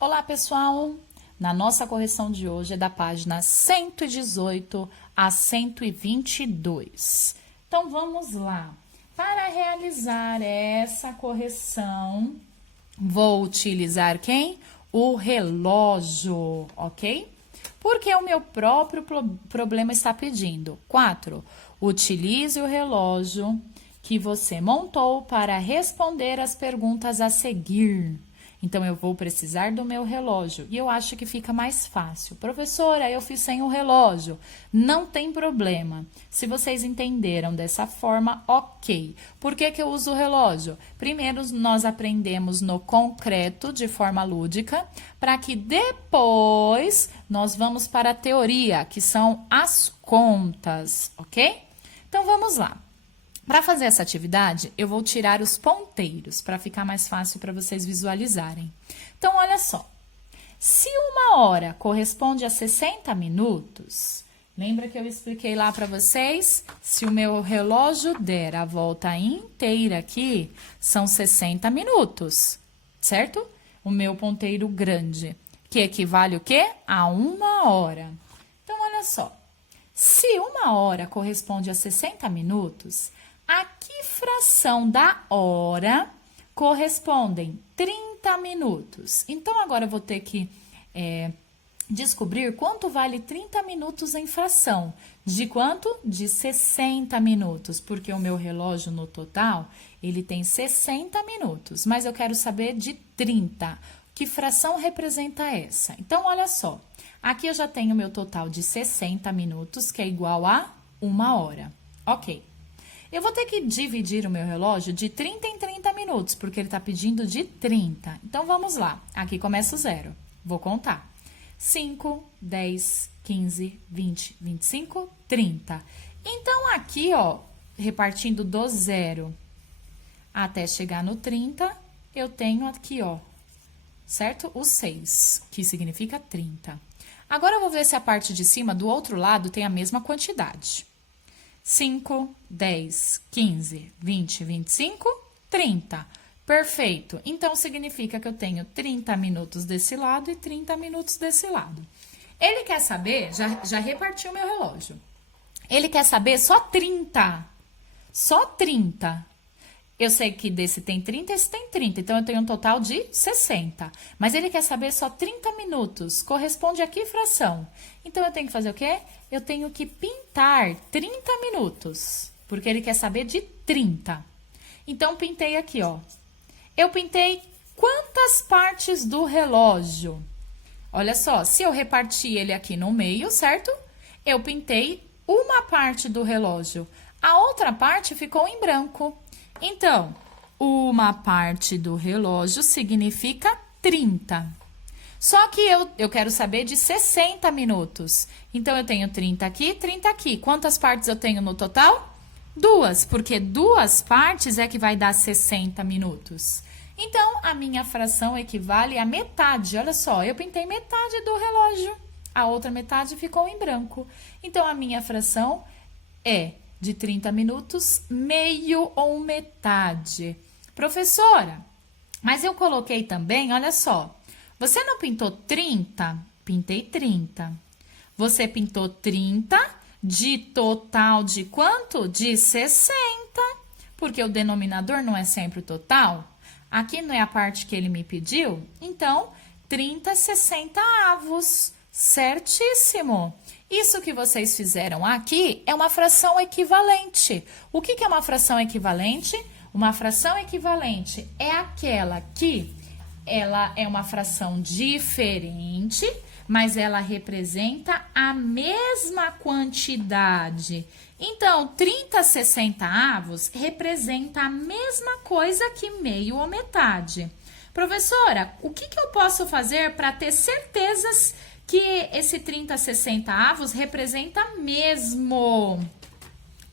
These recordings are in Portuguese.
Olá, pessoal! Na nossa correção de hoje é da página 118 a 122. Então, vamos lá. Para realizar essa correção, vou utilizar quem? O relógio, ok? Porque o meu próprio problema está pedindo. 4. Utilize o relógio que você montou para responder as perguntas a seguir. Então, eu vou precisar do meu relógio. E eu acho que fica mais fácil. Professora, eu fiz sem o relógio. Não tem problema. Se vocês entenderam dessa forma, ok. Por que eu uso o relógio? Primeiro, nós aprendemos no concreto, de forma lúdica, para que depois nós vamos para a teoria, que são as contas, ok? Então, vamos lá. Para fazer essa atividade, eu vou tirar os ponteiros, para ficar mais fácil para vocês visualizarem. Então, olha só. Se 1 hora corresponde a 60 minutos, lembra que eu expliquei lá para vocês? Se o meu relógio der a volta inteira aqui, são 60 minutos, certo? O meu ponteiro grande, que equivale o quê? A 1 hora. Então, olha só. Se 1 hora corresponde a 60 minutos... A que fração da hora correspondem 30 minutos? Então, agora eu vou ter que descobrir quanto vale 30 minutos em fração. De quanto? De 60 minutos, porque o meu relógio no total, ele tem 60 minutos, mas eu quero saber de 30. Que fração representa essa? Então, olha só, aqui eu já tenho o meu total de 60 minutos, que é igual a 1 hora. Ok. Eu vou ter que dividir o meu relógio de 30 em 30 minutos, porque ele está pedindo de 30. Então, vamos lá. Aqui começa o zero. Vou contar. 5, 10, 15, 20, 25, 30. Então, aqui, ó, repartindo do zero até chegar no 30, eu tenho aqui, ó, certo? O 6, que significa 30. Agora, eu vou ver se a parte de cima, do outro lado, tem a mesma quantidade. 5, 10, 15, 20, 25, 30. Perfeito. Então, significa que eu tenho 30 minutos desse lado e 30 minutos desse lado. Ele quer saber, já repartiu meu relógio. Ele quer saber só 30. Só 30. Eu sei que desse tem 30 e esse tem 30, então eu tenho um total de 60. Mas ele quer saber só 30 minutos. Corresponde a que fração? Então, eu tenho que fazer o quê? Eu tenho que pintar 30 minutos, porque ele quer saber de 30. Então, pintei aqui, ó. Eu pintei quantas partes do relógio? Olha só, se eu repartir ele aqui no meio, certo? Eu pintei uma parte do relógio. A outra parte ficou em branco. Então, uma parte do relógio significa 30. Só que eu quero saber de 60 minutos. Então, eu tenho 30 aqui, 30 aqui. Quantas partes eu tenho no total? 2, porque 2 partes é que vai dar 60 minutos. Então, a minha fração equivale a metade. Olha só, eu pintei metade do relógio. A outra metade ficou em branco. Então, a minha fração é de 30 minutos, meio ou metade. Professora, mas eu coloquei também, olha só, você não pintou 30? Pintei 30. Você pintou 30 de total de quanto? De 60, porque o denominador não é sempre o total. Aqui não é a parte que ele me pediu, então 30 60avos, certíssimo. Isso que vocês fizeram aqui é uma fração equivalente. O que é uma fração equivalente? Uma fração equivalente é aquela que ela é uma fração diferente, mas ela representa a mesma quantidade. Então, 30 60avos representa a mesma coisa que meio ou metade. Professora, o que eu posso fazer para ter certezas que esse 30 60avos representa mesmo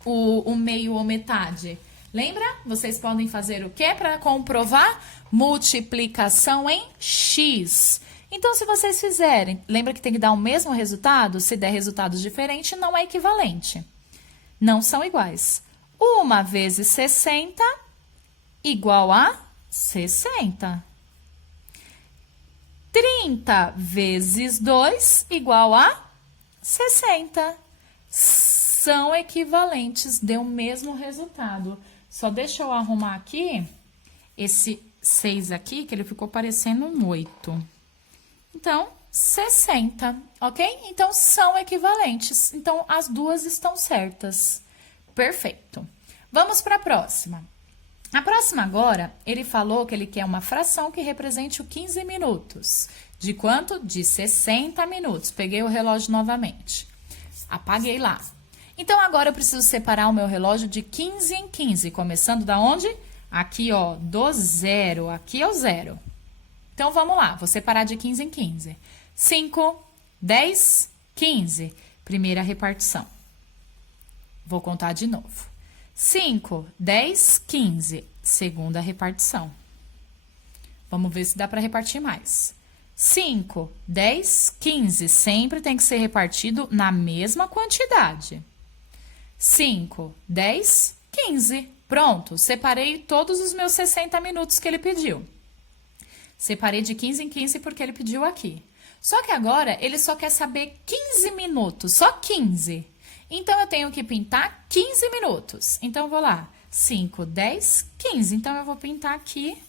o meio ou metade? Lembra? Vocês podem fazer o quê para comprovar? Multiplicação em x. Então, se vocês fizerem, lembra que tem que dar o mesmo resultado? Se der resultados diferentes, não é equivalente. Não são iguais. 1 vezes 60 igual a 60. 30 vezes 2 igual a 60. São equivalentes, deu o mesmo resultado. Só deixa eu arrumar aqui esse 6 aqui, que ele ficou parecendo um 8. Então, 60, ok? Então, são equivalentes. Então, as duas estão certas. Perfeito. Vamos para a próxima. A próxima agora, ele falou que ele quer uma fração que represente o 15 minutos. De quanto? De 60 minutos. Peguei o relógio novamente. Apaguei lá. Então, agora eu preciso separar o meu relógio de 15 em 15. Começando da onde? Aqui, ó, do 0. Aqui é o 0. Então, vamos lá. Vou separar de 15 em 15. 5, 10, 15. Primeira repartição. Vou contar de novo. 5, 10, 15. Segunda repartição. Vamos ver se dá para repartir mais. 5, 10, 15. Sempre tem que ser repartido na mesma quantidade. 5, 10, 15. Pronto, separei todos os meus 60 minutos que ele pediu. Separei de 15 em 15 porque ele pediu aqui. Só que agora ele só quer saber 15 minutos, só 15. Então, eu tenho que pintar 15 minutos. Então, eu vou lá, 5, 10, 15. Então, eu vou pintar aqui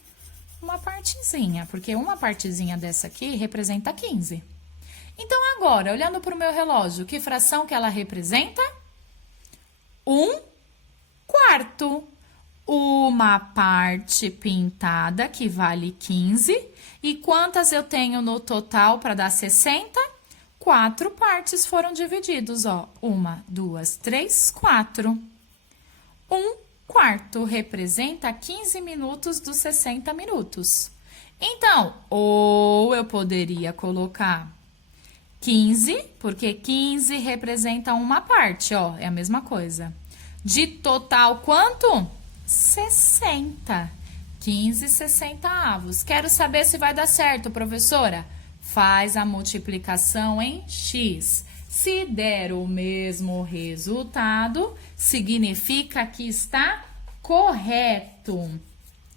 uma partezinha, porque uma partezinha dessa aqui representa 15. Então, agora, olhando para o meu relógio, que fração que ela representa? 1/4. Uma parte pintada, que vale 15. E quantas eu tenho no total para dar 60? 4 partes foram divididos, ó. 1, 2, 3, 4. 1/4 representa 15 minutos dos 60 minutos. Então, ou eu poderia colocar 15, porque 15 representa uma parte, ó. É a mesma coisa. De total, quanto? 60. 15 60avos. Quero saber se vai dar certo, professora. Faz a multiplicação em x. Se der o mesmo resultado, significa que está correto.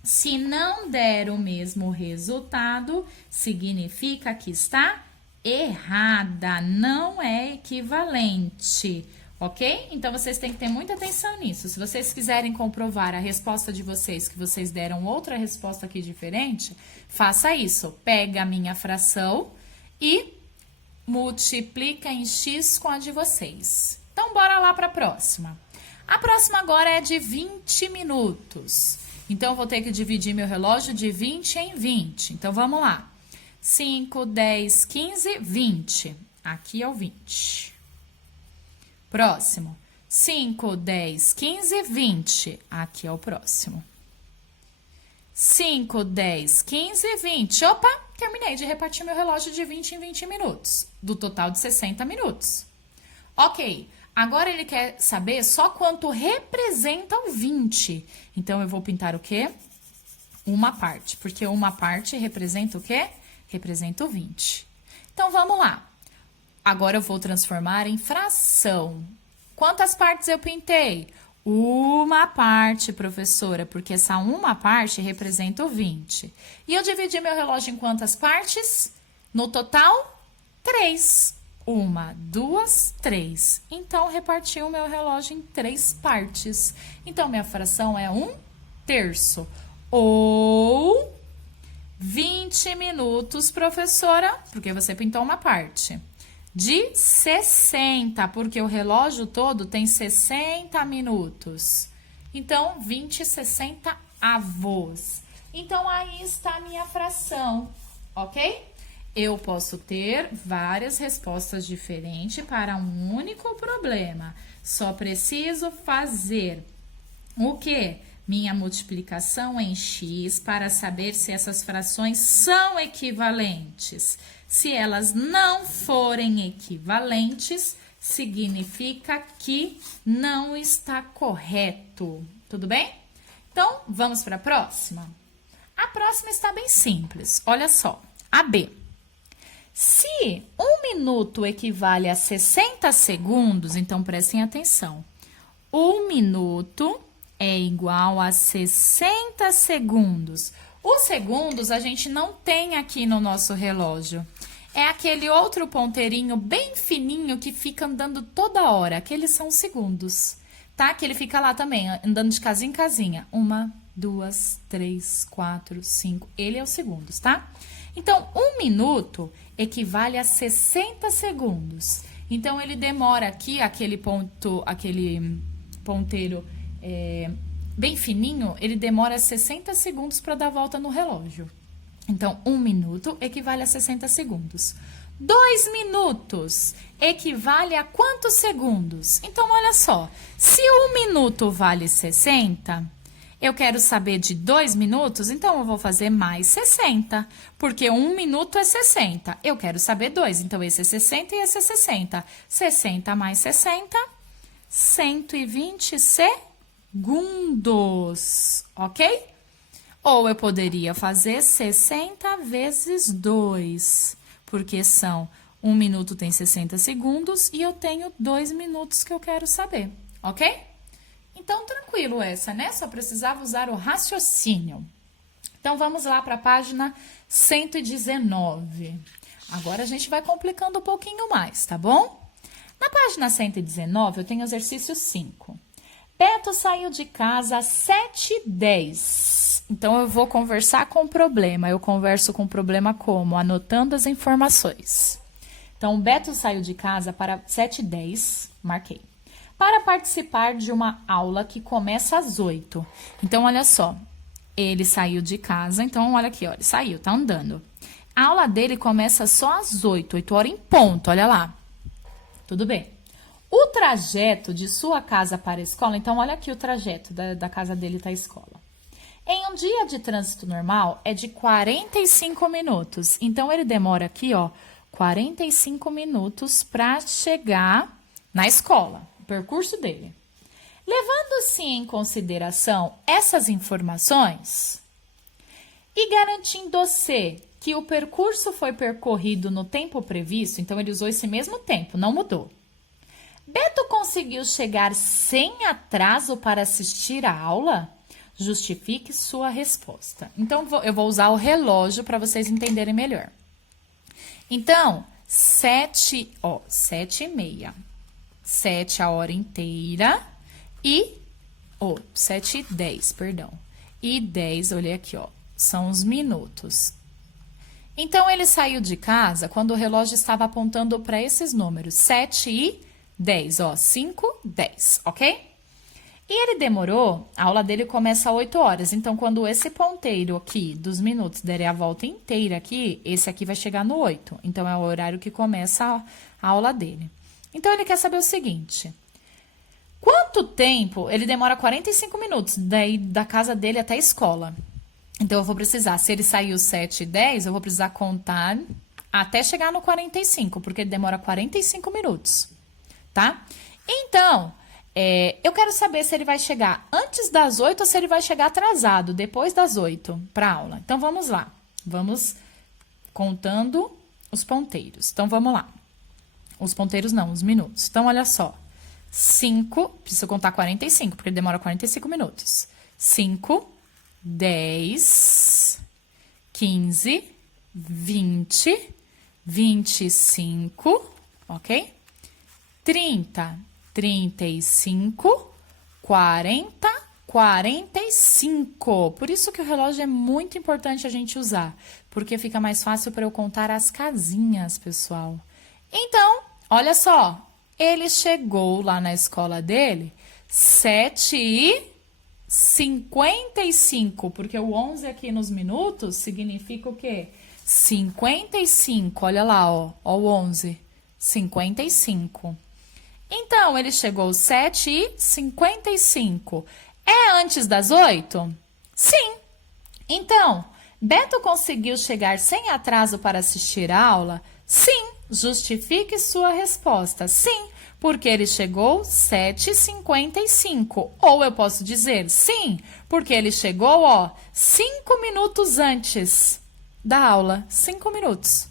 Se não der o mesmo resultado, significa que está errada, não é equivalente. Ok? Então, vocês têm que ter muita atenção nisso. Se vocês quiserem comprovar a resposta de vocês, que vocês deram outra resposta aqui diferente, faça isso. Pega a minha fração e multiplica em x com a de vocês. Então, bora lá para a próxima. A próxima agora é de 20 minutos. Então, eu vou ter que dividir meu relógio de 20 em 20. Então, vamos lá. 5, 10, 15, 20. Aqui é o 20. Próximo. 5, 10, 15, 20. Aqui é o próximo. 5, 10, 15, 20. Opa, terminei de repartir meu relógio de 20 em 20 minutos. Do total de 60 minutos. Ok, agora ele quer saber só quanto representa o 20. Então, eu vou pintar o quê? Uma parte, porque uma parte representa o quê? Representa o 20. Então, vamos lá. Agora, eu vou transformar em fração. Quantas partes eu pintei? Uma parte, professora, porque essa uma parte representa o 20. E eu dividi meu relógio em quantas partes? No total, 3. 1, 2, 3. Então, reparti o meu relógio em 3 partes. Então, minha fração é 1/3. Ou 20 minutos, professora, porque você pintou uma parte. De 60, porque o relógio todo tem 60 minutos. Então, 20 60avos. Então, aí está a minha fração, ok? Eu posso ter várias respostas diferentes para um único problema. Só preciso fazer o quê? Minha multiplicação em x para saber se essas frações são equivalentes. Se elas não forem equivalentes, significa que não está correto. Tudo bem? Então, vamos para a próxima? A próxima está bem simples. Olha só, a B. Se 1 minuto equivale a 60 segundos, então prestem atenção. 1 minuto é igual a 60 segundos. Os segundos a gente não tem aqui no nosso relógio. É aquele outro ponteirinho bem fininho que fica andando toda hora. Aqueles são os segundos, tá? Que ele fica lá também, andando de casinha em casinha. 1, 2, 3, 4, 5. Ele é os segundos, tá? Então, 1 minuto equivale a 60 segundos. Então, ele demora aqui, aquele ponteiro bem fininho, ele demora 60 segundos para dar a volta no relógio. Então, 1 minuto equivale a 60 segundos. 2 minutos equivale a quantos segundos? Então, olha só, se 1 minuto vale 60, eu quero saber de 2 minutos, então eu vou fazer mais 60, porque 1 minuto é 60. Eu quero saber 2, então esse é 60 e esse é 60. 60 mais 60, 120 segundos, ok? Ou eu poderia fazer 60 vezes 2, porque são 1 minuto tem 60 segundos e eu tenho 2 minutos que eu quero saber, ok? Então, tranquilo essa, né? Só precisava usar o raciocínio. Então, vamos lá para a página 119. Agora, a gente vai complicando um pouquinho mais, tá bom? Na página 119, eu tenho exercício 5. Beto saiu de casa às 7h10. Então, eu vou conversar com o problema. Eu converso com o problema como? Anotando as informações. Então, o Beto saiu de casa para 7h10, marquei, para participar de uma aula que começa às 8. Então, olha só, ele saiu de casa, então, olha aqui, ó, ele saiu, tá andando. A aula dele começa só às 8 horas em ponto, olha lá. Tudo bem. O trajeto de sua casa para a escola, então, olha aqui o trajeto da casa dele até a escola. Em um dia de trânsito normal, é de 45 minutos. Então, ele demora aqui, ó, 45 minutos para chegar na escola. Percurso dele. Levando-se em consideração essas informações e garantindo-se que o percurso foi percorrido no tempo previsto, então ele usou esse mesmo tempo, não mudou. Beto conseguiu chegar sem atraso para assistir a aula? Justifique sua resposta. Então, eu vou usar o relógio para vocês entenderem melhor. Então, 7h30. 7 a hora inteira e 7h10, perdão. E 10, olhei aqui, ó, são os minutos. Então, ele saiu de casa quando o relógio estava apontando para esses números, 7h10, ó, 5h10, ok? E ele demorou, a aula dele começa às 8 horas, então quando esse ponteiro aqui dos minutos der a volta inteira aqui, esse aqui vai chegar no 8, então é o horário que começa a aula dele. Então, ele quer saber o seguinte, quanto tempo ele demora 45 minutos daí da casa dele até a escola? Então, eu vou precisar, se ele saiu 7h10, eu vou precisar contar até chegar no 45, porque ele demora 45 minutos, tá? Então, eu quero saber se ele vai chegar antes das 8 ou se ele vai chegar atrasado, depois das 8 para aula. Então, vamos lá. Vamos contando os ponteiros. Então, vamos lá. Os ponteiros não, os minutos. Então, olha só. 5, preciso contar 45, porque ele demora 45 minutos. 5, 10, 15, 20, 25, ok? 30, 35, 40, 45. Por isso que o relógio é muito importante a gente usar, porque fica mais fácil para eu contar as casinhas, pessoal. Então, olha só, ele chegou lá na escola dele 7h55, porque o 11 aqui nos minutos significa o quê? 55, olha lá, ó o 11, 55. Então, ele chegou 7h55. É antes das 8? Sim. Então, Beto conseguiu chegar sem atraso para assistir a aula? Sim. Justifique sua resposta. Sim, porque ele chegou 7h55. Ou eu posso dizer sim, porque ele chegou, ó, 5 minutos antes da aula. 5 minutos.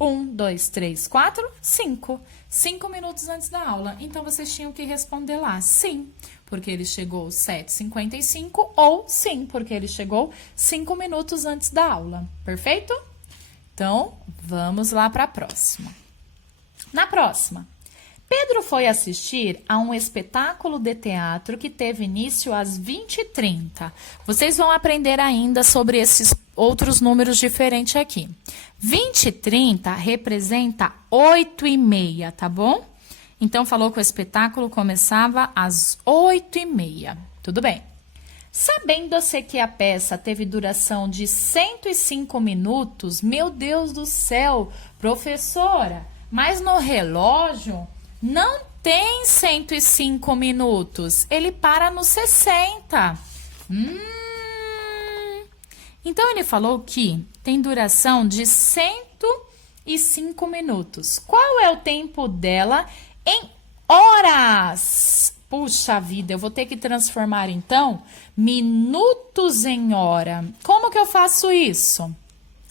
1, 2, 3, 4, 5. 5 minutos antes da aula. Então, vocês tinham que responder lá, sim, porque ele chegou 7h55, ou sim, porque ele chegou 5 minutos antes da aula. Perfeito? Então, Vamos lá para a próxima. Na próxima, Pedro foi assistir a um espetáculo de teatro que teve início às 20h30. Vocês vão aprender ainda sobre esses outros números diferentes aqui. 20h30 representa 8h30, tá bom? Então, falou que o espetáculo começava às 8h30. Tudo bem. Sabendo-se que a peça teve duração de 105 minutos, meu Deus do céu, professora, mas no relógio não tem 105 minutos, ele para nos 60. Então, ele falou que tem duração de 105 minutos. Qual é o tempo dela em horas? Puxa vida, eu vou ter que transformar, então, minutos em hora. Como que eu faço isso?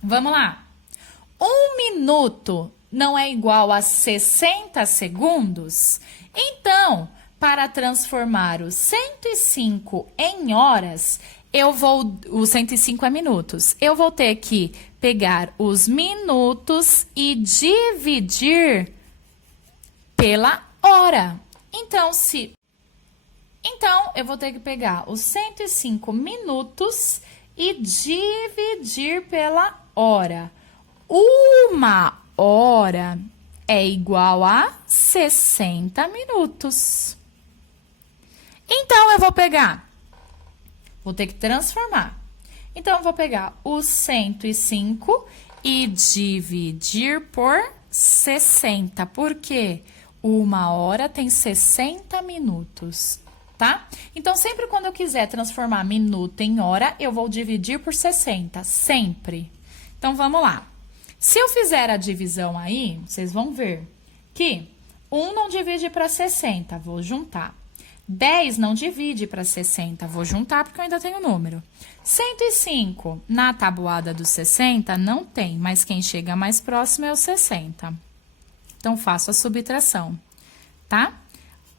Vamos lá. 1 minuto não é igual a 60 segundos? Então, para transformar os 105 em horas, os 105 é minutos. Eu vou ter que pegar os minutos e dividir pela hora. Então, eu vou ter que pegar os 105 minutos e dividir pela hora. 1 hora é igual a 60 minutos. Então, eu vou ter que transformar. Então, eu vou pegar os 105 e dividir por 60. Por quê? 1 hora tem 60 minutos, tá? Então, sempre quando eu quiser transformar minuto em hora, eu vou dividir por 60, sempre. Então, vamos lá. Se eu fizer a divisão aí, vocês vão ver que 1 não divide para 60, vou juntar. 10 não divide para 60, vou juntar porque eu ainda tenho o número. 105, na tabuada dos 60, não tem, mas quem chega mais próximo é o 60. Então, faço a subtração, tá?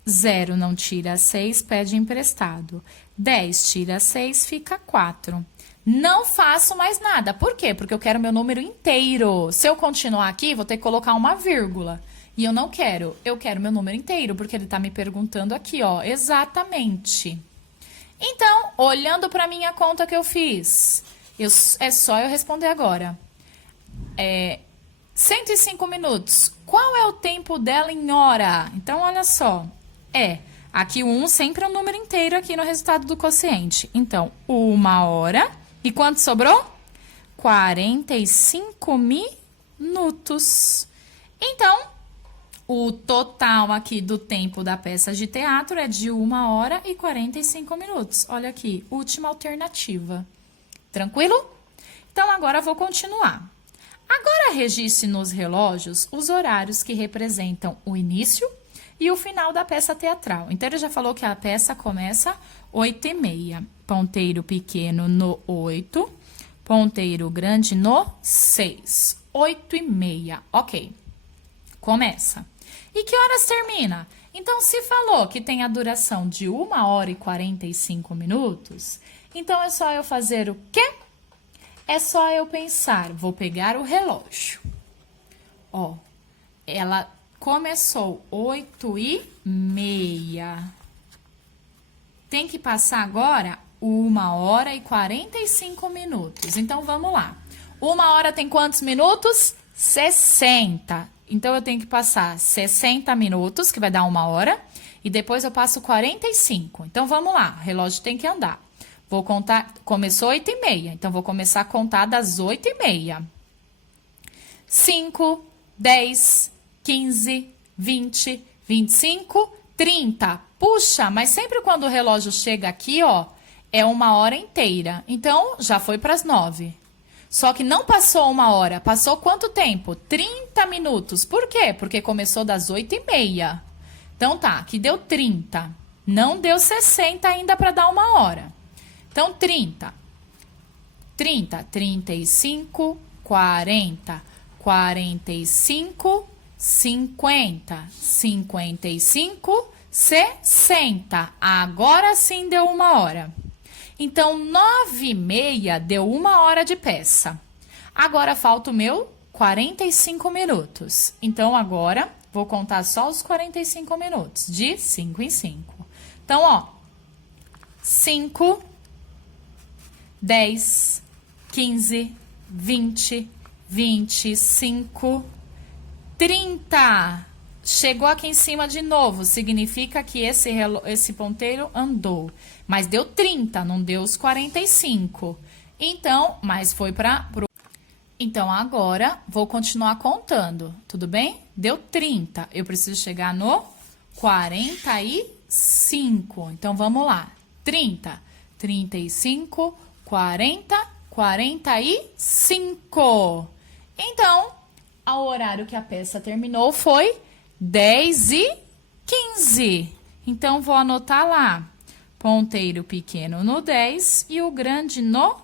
0 não tira 6, pede emprestado. 10 tira 6, fica 4. Não faço mais nada. Por quê? Porque eu quero meu número inteiro. Se eu continuar aqui, vou ter que colocar uma vírgula. E eu não quero. Eu quero meu número inteiro, porque ele tá me perguntando aqui, ó, exatamente. Então, olhando para minha conta que eu fiz, é só eu responder agora. 105 minutos. Qual é o tempo dela em hora? Então, olha só. Aqui o 1 sempre é um número inteiro aqui no resultado do quociente. Então, 1 hora. E quanto sobrou? 45 minutos. Então, o total aqui do tempo da peça de teatro é de 1 hora e 45 minutos. Olha aqui, última alternativa. Tranquilo? Então, agora eu vou continuar. Agora, registre nos relógios os horários que representam o início e o final da peça teatral. Então, ele já falou que a peça começa 8h30. Ponteiro pequeno no 8, ponteiro grande no 6. 8h30, ok. Começa. E que horas termina? Então, se falou que tem a duração de 1 hora e 45 minutos, então é só eu fazer o quê? É só eu pensar, vou pegar o relógio. Ó, ela começou 8h30. Tem que passar agora 1 hora e 45 minutos. Então, vamos lá. 1 hora tem quantos minutos? 60. Então, eu tenho que passar 60 minutos, que vai dar 1 hora. E depois eu passo 45. Então, vamos lá. O relógio tem que andar. Vou contar, começou 8h30. Então, vou começar a contar das 8h30. 5, 10, 15, 20, 25, 30. Puxa, mas sempre quando o relógio chega aqui, ó, é 1 hora inteira. Então, já foi para as 9. Só que não passou 1 hora. Passou quanto tempo? 30 minutos. Por quê? Porque começou das 8h30. Então, tá, aqui deu 30. Não deu 60 ainda para dar 1 hora. Então, 30. 30, 35, 40, 45, 50, 55, 60. Agora sim deu 1 hora. Então, 9h30 deu 1 hora de peça. Agora falta o meu 45 minutos. Então, agora, vou contar só os 45 minutos, de 5 em 5. Então, ó, 5, 10, 15, 20, 25, 30. Chegou aqui em cima de novo, significa que esse ponteiro andou. Mas deu 30, não deu os 45. Então, mas foi Então, agora, vou continuar contando, tudo bem? Deu 30, eu preciso chegar no 45. Então, vamos lá. 30, 35, 40, 45. Então, o horário que a peça terminou foi 10h15. Então, vou anotar lá. Ponteiro pequeno no 10 e o grande no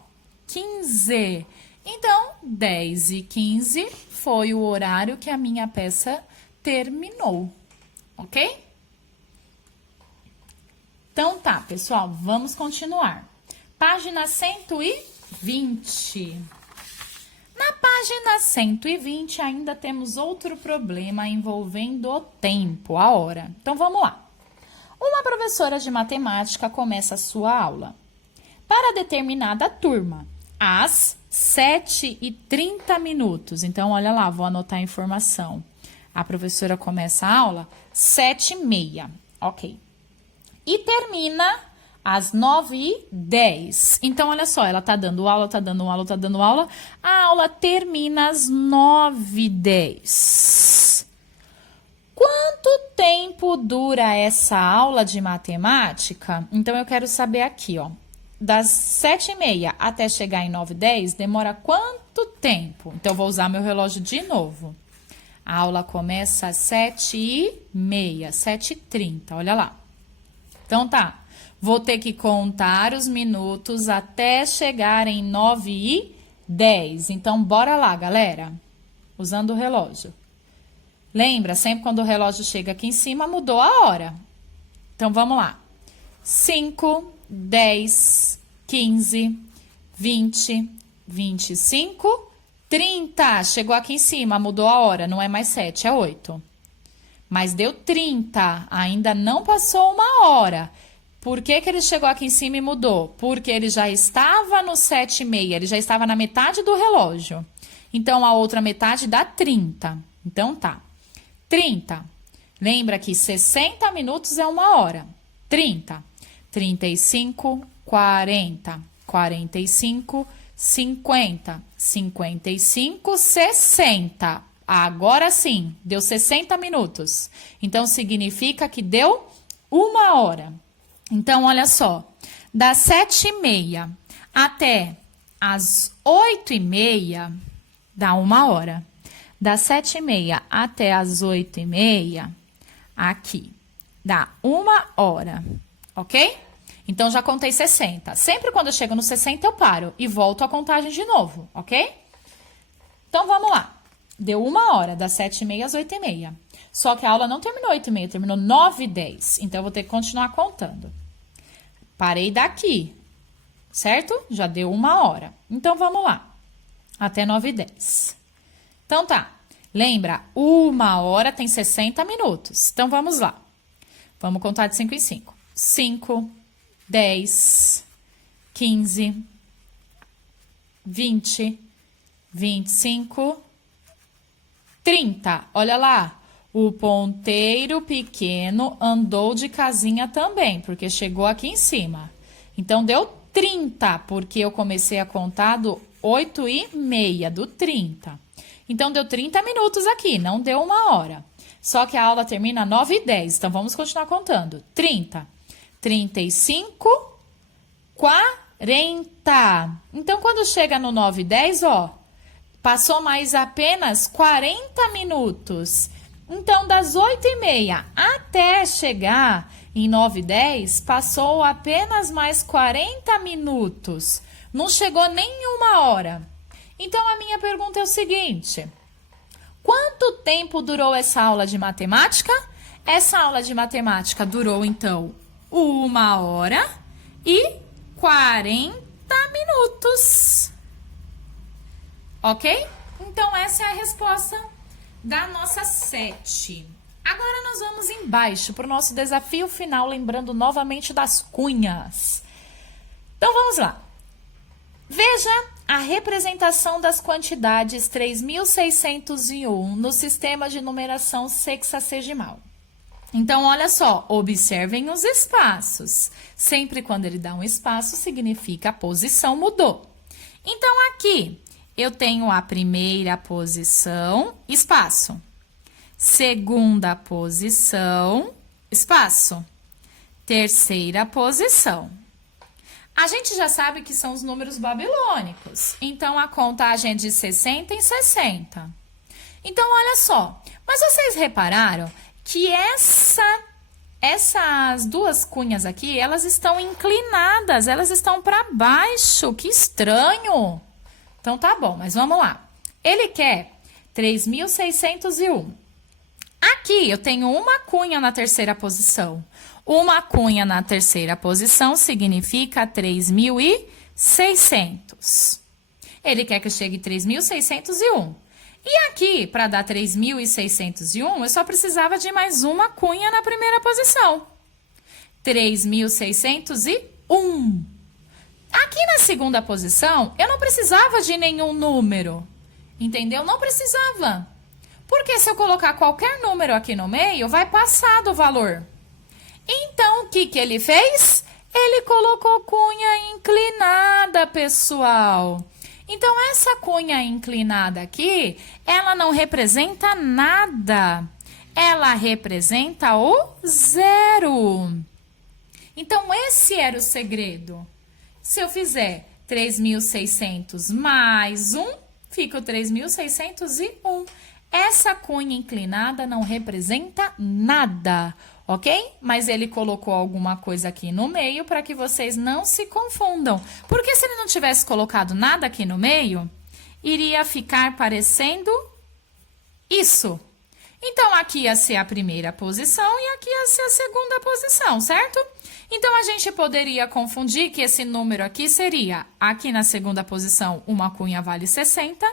15. Então, 10h15 foi o horário que a minha peça terminou, ok? Então tá, pessoal, vamos continuar. Página 120. Na página 120 ainda temos outro problema envolvendo o tempo, a hora. Então vamos lá. Uma professora de matemática começa a sua aula para determinada turma, às 7h30. Então, olha lá, vou anotar a informação. A professora começa a aula 7h30, ok. E termina às 9h10. Então, olha só, ela tá dando aula, tá dando aula, tá dando aula. A aula termina às 9h10. Quanto tempo dura essa aula de matemática? Então, eu quero saber aqui, ó. Das 7h30 até chegar em 9h10, demora quanto tempo? Então, eu vou usar meu relógio de novo. A aula começa às 7h30, 7h30, olha lá. Então, tá. Vou ter que contar os minutos até chegar em 9h10. Então, bora lá, galera. Usando o relógio. Lembra, sempre quando o relógio chega aqui em cima, mudou a hora. Então, vamos lá. 5, 10, 15, 20, 25, 30. Chegou aqui em cima, mudou a hora. Não é mais 7, é 8. Mas deu 30. Ainda não passou uma hora. Por que que ele chegou aqui em cima e mudou? Porque ele já estava no 7h30. Ele já estava na metade do relógio. Então, a outra metade dá 30. Então, tá. 30. Lembra que 60 minutos é uma hora. 30. 35, 40, 45, 50, 55, 60. Agora sim, deu 60 minutos. Então, significa que deu uma hora. Então, olha só, das 7h30 até as 8h30, dá uma hora. Das 7h30 até as 8h30, aqui, dá uma hora. Ok? Então, já contei 60. Sempre quando eu chego no 60, eu paro e volto a contagem de novo, ok? Então, vamos lá. Deu uma hora, das 7h30 às 8h30. Só que a aula não terminou 8h30, terminou 9h10. Então, eu vou ter que continuar contando. Parei daqui, certo? Já deu uma hora. Então, vamos lá. Até 9h10. Então, tá. Lembra, uma hora tem 60 minutos. Então, vamos lá. Vamos contar de 5 em 5. 5, 10, 15, 20, 25, 30. Olha lá, o ponteiro pequeno andou de casinha também, porque chegou aqui em cima. Então, deu 30, porque eu comecei a contar do 8h30, do 30. Então, deu 30 minutos aqui, não deu uma hora. Só que a aula termina às 9h10, então vamos continuar contando. 30, 35, 40. Então, quando chega no 9h10, ó, passou mais apenas 40 minutos. Então, das 8h30 até chegar em 9h10, passou apenas mais 40 minutos. Não chegou nenhuma hora. Então, a minha pergunta é o seguinte: quanto tempo durou essa aula de matemática? Essa aula de matemática durou, então, 1h e 40 minutos. Ok? Então, essa é a resposta da nossa 7. Agora, nós vamos embaixo para o nosso desafio final, lembrando novamente das cunhas. Então, vamos lá. Veja a representação das quantidades 3.601 no sistema de numeração sexagesimal. Então, olha só, observem os espaços. Sempre quando ele dá um espaço, significa a posição mudou. Então, aqui, eu tenho a primeira posição, espaço. Segunda posição, espaço. Terceira posição. A gente já sabe que são os números babilônicos. Então, a contagem é de 60 em 60. Então, olha só. Mas vocês repararam que essas duas cunhas aqui, elas estão inclinadas, elas estão para baixo. Que estranho! Então, tá bom, mas vamos lá. Ele quer 3.601. Aqui, eu tenho uma cunha na terceira posição. Uma cunha na terceira posição significa 3.600. Ele quer que eu chegue 3.601. E aqui, para dar 3.601, eu só precisava de mais uma cunha na primeira posição. 3.601. Aqui na segunda posição, eu não precisava de nenhum número. Entendeu? Não precisava. Porque se eu colocar qualquer número aqui no meio, vai passar do valor. Então, o que ele fez? Ele colocou cunha inclinada, pessoal. Então, essa cunha inclinada aqui, ela não representa nada. Ela representa o zero. Então, esse era o segredo. Se eu fizer 3.600 mais 1, fica o 3.601. Essa cunha inclinada não representa nada, ok? Mas ele colocou alguma coisa aqui no meio para que vocês não se confundam. Porque se ele não tivesse colocado nada aqui no meio, iria ficar parecendo isso. Então, aqui ia ser a primeira posição e aqui ia ser a segunda posição, certo? Então, a gente poderia confundir que esse número aqui seria, aqui na segunda posição, uma cunha vale 60,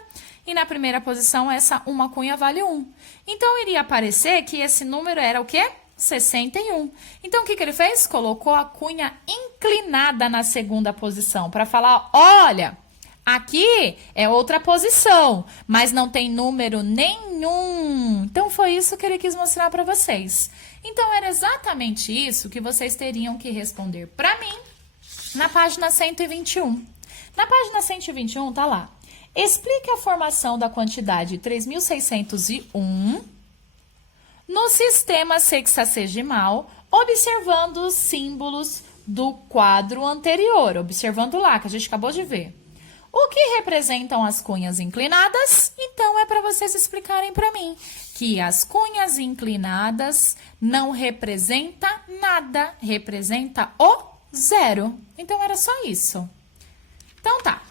e na primeira posição, essa uma cunha vale 1. Então, iria parecer que esse número era o quê? 61. Então, o que ele fez? Colocou a cunha inclinada na segunda posição, para falar, olha, aqui é outra posição, mas não tem número nenhum. Então, foi isso que ele quis mostrar para vocês. Então, era exatamente isso que vocês teriam que responder para mim na página 121. Na página 121, tá lá. Explique a formação da quantidade 3.601 no sistema sexagesimal, observando os símbolos do quadro anterior. Observando lá, que a gente acabou de ver. O que representam as cunhas inclinadas? Então, é para vocês explicarem para mim que as cunhas inclinadas não representa nada, representa o zero. Então, era só isso. Então, tá.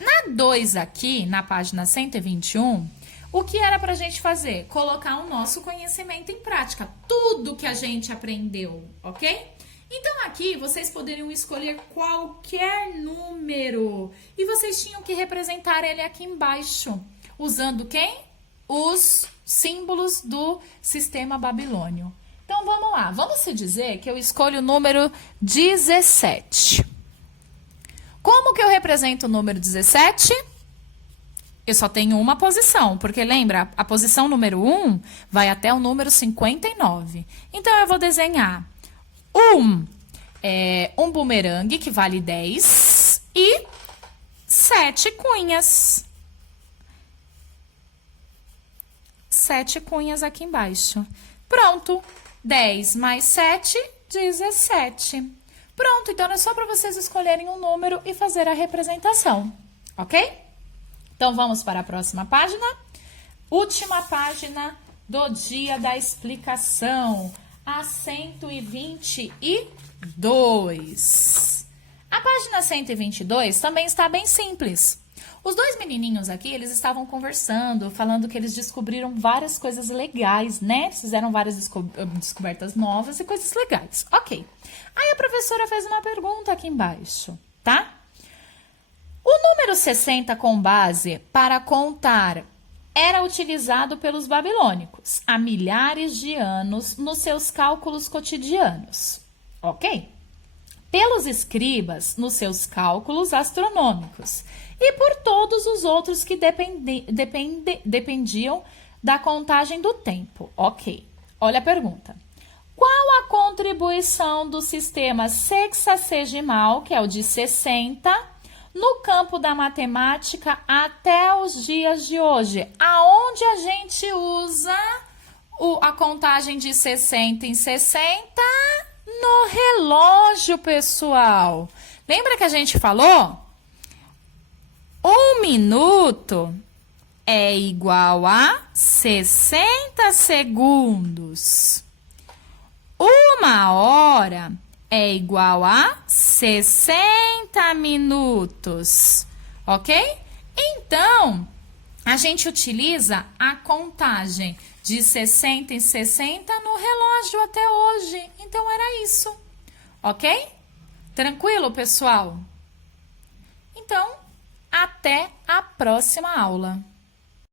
Na 2 aqui, na página 121, o que era pra gente fazer? Colocar o nosso conhecimento em prática. Tudo que a gente aprendeu, ok? Então, aqui, vocês poderiam escolher qualquer número. E vocês tinham que representar ele aqui embaixo. Usando quem? Os símbolos do sistema babilônio. Então, vamos lá. Vamos se dizer que eu escolho o número 17. Como que eu represento o número 17? Eu só tenho uma posição, porque lembra, a posição número 1 vai até o número 59. Então, eu vou desenhar um bumerangue, que vale 10, e 7 cunhas. 7 cunhas aqui embaixo. Pronto, 10 mais 7, 17. Pronto, então é só para vocês escolherem um número e fazer a representação, ok? Então, vamos para a próxima página. Última página do dia da explicação, a 122. A página 122 também está bem simples. Os dois menininhos aqui, eles estavam conversando, falando que eles descobriram várias coisas legais, né? Eles fizeram várias descobertas novas e coisas legais. Ok. Aí a professora fez uma pergunta aqui embaixo, tá? O número 60 com base para contar era utilizado pelos babilônicos há milhares de anos nos seus cálculos cotidianos, ok? Pelos escribas nos seus cálculos astronômicos e por todos os outros que dependiam da contagem do tempo, ok? Olha a pergunta. Qual a contribuição do sistema sexagesimal, que é o de 60, no campo da matemática até os dias de hoje? Aonde a gente usa a contagem de 60 em 60? No relógio, pessoal. Lembra que a gente falou? 1 minuto é igual a 60 segundos. 1 hora é igual a 60 minutos, ok? Então, a gente utiliza a contagem de 60 em 60 no relógio até hoje. Então, era isso, ok? Tranquilo, pessoal? Então, até a próxima aula.